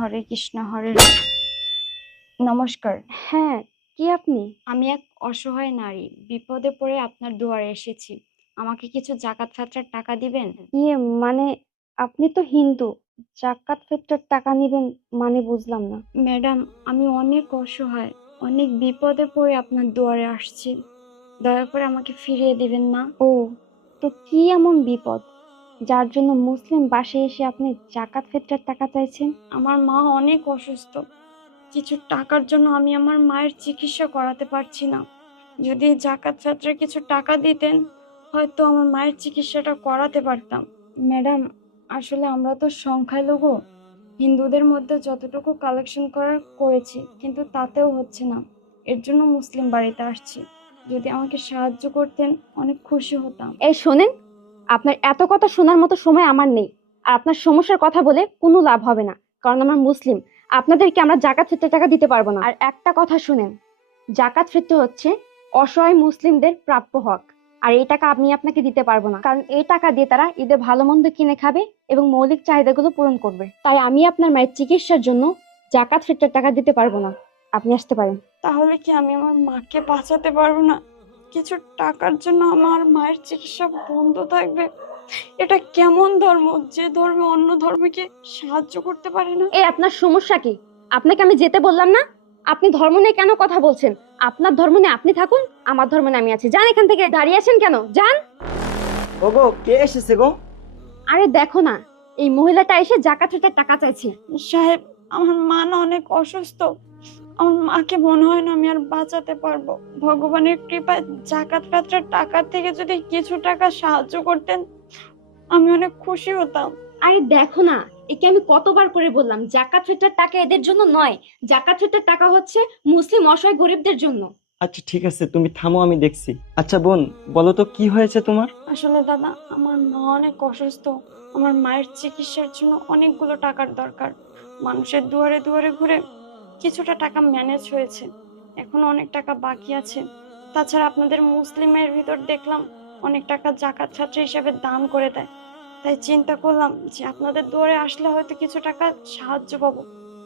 হরে কৃষ্ণ হরে নমস্কার। হ্যাঁ কি আপনি? আমি এক অসহায় নারী। বিপদে পড়ে আপনার দুয়ারে এসেছি। আমাকে কিছু জাকাত ফাত্রার টাকা দিবেন? ইয়ে মানে আপনি তো হিন্দু। জাকাত ফিতরার টাকা নেবেন মানে বুঝলাম না। ম্যাডাম আমি অনেক অসহায়। অনেক বিপদে পড়ে আপনার দুয়ারে আসছি। দয়া করে আমাকে ফিরিয়ে দিবেন না? ও তো কি এমন বিপদ? যার জন্য মুসলিম বাসে এসে আপনি জাকাত ফিতরার টাকা চাইছেন? আমার মা অনেক অসুস্থ। কিছু টাকার জন্য আমি আমার মায়ের চিকিৎসা করাতে পারছি না। যদি জাকাত ফাত্রার কিছু টাকা দিতেন হয়তো আমার মায়ের চিকিৎসাটা করাতে পারতাম। ম্যাডাম আসলে আমরা তো সংখ্যালঘু হিন্দুদের মধ্যে যতটুকু কালেকশন করার করেছি কিন্তু তাতেও হচ্ছে না। এর জন্য মুসলিম বাড়িতে আসছি। যদি আমাকে সাহায্য করতেন অনেক খুশি হতাম। এই শোনেন আপনার এত কথা শোনার মতো সময় আমার নেই। আর আপনার সমস্যার কথা বলে কোনো লাভ হবে না, কারণ আমরা মুসলিম। আপনাদেরকে আমরা জাকাত ফিতরের টাকা দিতে পারব না। আর একটা কথা শুনেন, জাকাত ফিতর হচ্ছে অসহায় মুসলিমদের প্রাপ্য হক। আর এই টাকা আমি আপনাকে দিতে পারব না, কারণ এই টাকা দিয়ে তারা ঈদে ভালো মন্দ কিনে খাবে এবং মৌলিক চাহিদাগুলো পূরণ করবে। তাই আমি আপনার মায়ের চিকিৎসার জন্য জাকাত ফিতরের টাকা দিতে পারব না। আপনি আসতে পারেন। তাহলে কি আমি আমার মাকে বাঁচাতে পারব না? কিছু টাকার জন্য আমার মায়ের চিকিৎসা বন্ধ থাকবে। এটা কেমন ধর্ম? যে ধর্ম অন্য ধর্মকে সাহায্য করতে পারে না? এই আপনার সমস্যা কি? আপনাকে আমি যেতে বললাম না? আপনি ধর্ম নিয়ে কেন কথা বলছেন? আপনার ধর্ম নিয়ে আপনি থাকুন আমার ধর্ম নিয়ে আমি আছি। যান এখান থেকে দাঁড়িয়ে আছেন কেন? যান। ওগো কে এসেছে গো? আরে দেখো না এই মহিলাটা এসে জাকাত ফেটার টাকা চাইছে। সাহেব আমার মা না অনেক অসুস্থ। আমার মাকে মনে হয় না আমি আর বাঁচাতে পারব। ভগবানের কৃপায় জাকাত পাত্রার টাকা থেকে যদি কিছু টাকা সাহায্য করতেন আমি অনেক খুশি হতাম। আরে দেখো না একে আমি কতবার করে বললাম জাকাত ফেটার টাকা এদের জন্য নয়। জাকাত ফেটার টাকা হচ্ছে মুসলিম অসহায় গরিবদের জন্য। আচ্ছা ঠিক আছে তুমি থামো আমি দেখছি। আচ্ছা বোন বলো তো কি হয়েছে তোমার? আসলে দাদা আমার মা অনেক অসুস্থ। আমার মায়ের চিকিৎসার জন্য অনেকগুলো টাকার দরকার। মানুষের দুয়ারে দুয়ারে ঘুরে কিছুটা টাকা ম্যানেজ হয়েছে। এখনও অনেক টাকা বাকি আছে। তাছাড়া আপনাদের মুসলিমের ভিতর দেখলাম অনেক টাকা জাকাত ছাত্র হিসেবে দান করে দেয়। তাই চিন্তা করলাম যে আপনাদের দুয়ারে আসলে হয়তো কিছু টাকা সাহায্য পাবো।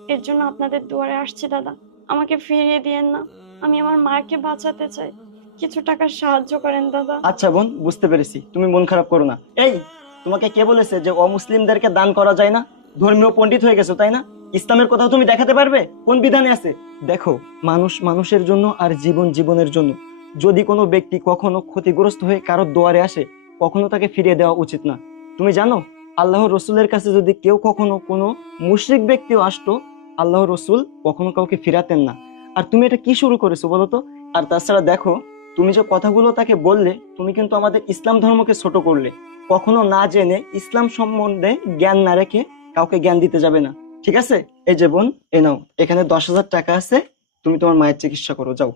এর জন্য আপনাদের দুয়ারে আসছি, দাদা। আমাকে ফিরিয়ে দিয়েন না। আমি আমার মাকে বাঁচাতে চাই। কিছু টাকা সাহায্য করেন, দাদা। আচ্ছা বোন, বুঝতে পেরেছি। তুমি মন খারাপ করো না। এই, তোমাকে কে বলেছে যে অমুসলিমদেরকে দান করা যায় না? ধর্মীয় পণ্ডিত হয়ে গেছো, তাই না? ইসলামের কোথাও তুমি দেখাতে পারবে? কোন বিধানে আছে? দেখো, মানুষ মানুষের জন্য আর জীবন জীবনের জন্য। যদি কোনো ব্যক্তি কখনো ক্ষতিগ্রস্ত হয়ে কারোর দোয়ারে আসে, কখনো তাকে ফিরিয়ে দেওয়া উচিত না। তুমি জানো আল্লাহ রসুলের কাছে যদি কেউ কখনো কোনো মুশরিক ব্যক্তিও আসতো আল্লাহ রসুল কখনো কাউকে ফিরাতেন না। আর তুমি এটা কি শুরু করেছ বলো তো? আর তাছাড়া দেখো, তুমি যে কথাগুলো তাকে বললে, তুমি কিন্তু আমাদের ইসলাম ধর্মকে ছোট করলে। কখনো না জেনে ইসলাম সম্বন্ধে জ্ঞান না রেখে কাউকে জ্ঞান দিতে যাবে না। ঠিক আছে? এই যে বোন এ নাও এখানে দশ হাজার টাকা আছে তুমি তোমার মায়ের চিকিৎসা করো যাও।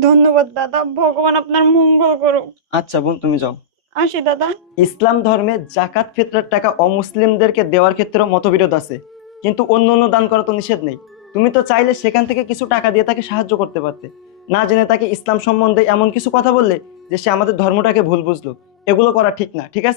ধন্যবাদ দাদা ভগবান আপনার মঙ্গল করুক। আচ্ছা বোন তুমি যাও। আসি দাদা। ইসলাম ধর্মে জাকাত ফিতরার টাকা অমুসলিমদেরকে দেওয়ার ক্ষেত্রে মতবিরোধ আছে। কিন্তু অন্য অন্য দান করা তো নিষেধ নেই। তুমি তো চাইলে সেখান থেকে কিছু টাকা দিয়ে তাকে সাহায্য করতে পারতে। না জেনে তাকে ইসলাম সম্বন্ধে এমন কিছু কথা বললে যে সে আমাদের ধর্মটাকে ভুল বুঝলো। এগুলো করা ঠিক না ঠিক আছে?